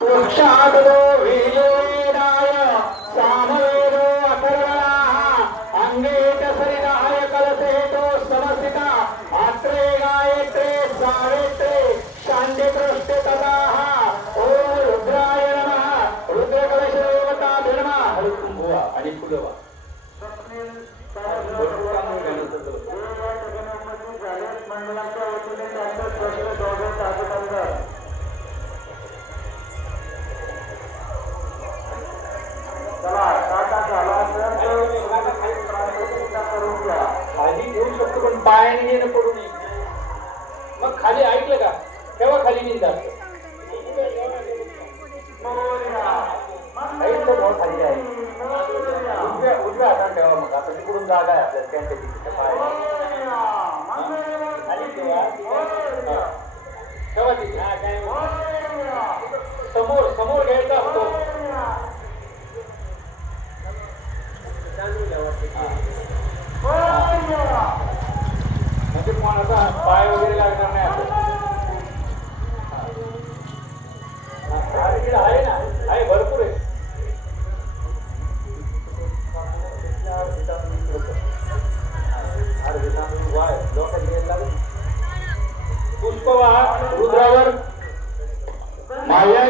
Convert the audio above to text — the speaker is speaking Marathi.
वृक्षादो विलेनाय सामवेदो अथर्वणाः अंगे च सरिनाय कलसेतो समस्थिता अत्रे गायत्रे सावित्रे शान्ति पृष्ठे तथाः ओम रुद्राय नमः रुद्रकलशदेवता नमः हरिकुंभवा आणि फुलवा मंडळाच्या वतीने त्यांच्या सर्व दोघं साधकांना खाली येऊ शकतो पण पायाने येणं पडू नये. मग खाली ऐकलं का तेव्हा खाली निघतात खाली आहे उजव्या हातात ठेवा. मग आता तिकडून जागा आहे आपल्याला त्यांच्या तिथे खाली ठेवा तिथे समोर समोर घ्यायचा असतो. म्हणजे कोणाचा पाय वगैरे लागणार नाही असं आहे ना. आहे भरपूर आहे. पुष्पवाह रुद्रावर माया